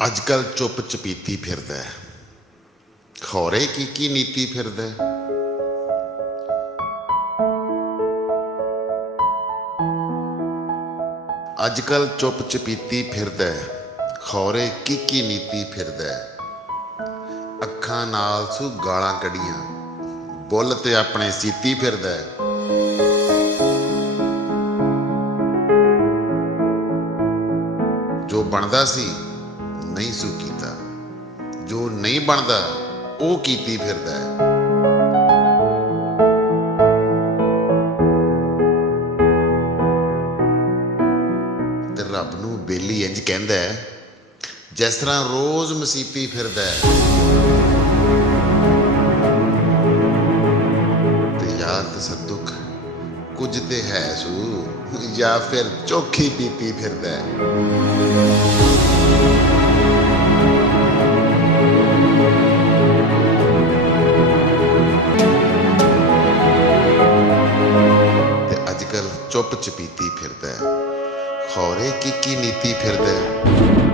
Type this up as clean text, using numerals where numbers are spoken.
अजकल चुप चपीती फिरदा है, खौरे की नीति फिरदा है। अजकल चुप चपीती फिरदा है, खौरे की नीति फिरदा है। अखां नाल सू गालां कढ़ियां, बुल ते अपने सीती फिरदा है। जो बनदा सी नहीं सू कीता, जो नहीं बनदा ਉਹ ਕੀਤੀ ਫਿਰਦਾ ਹੈ। ਤੇ ਰੱਬ ਨੂੰ ਬੇਲੀ ਇੰਜ ਕਹਿੰਦਾ ਹੈ, ਜਿਸ ਤਰ੍ਹਾਂ ਰੋਜ਼ ਮਸੀਤੀ ਫਿਰਦਾ ਹੈ। ਤੇ ਯਾਰ ਤਸੱਦੁਕ ਕੁਝ ਤੇ ਹੈ ਸੂ, ਜਾਂ ਫਿਰ ਚੋਖੀ ਪੀਤੀ ਫਿਰਦਾ ਹੈ। चुप चपीती फिरदा है, खौरे की नीति फिरदा है।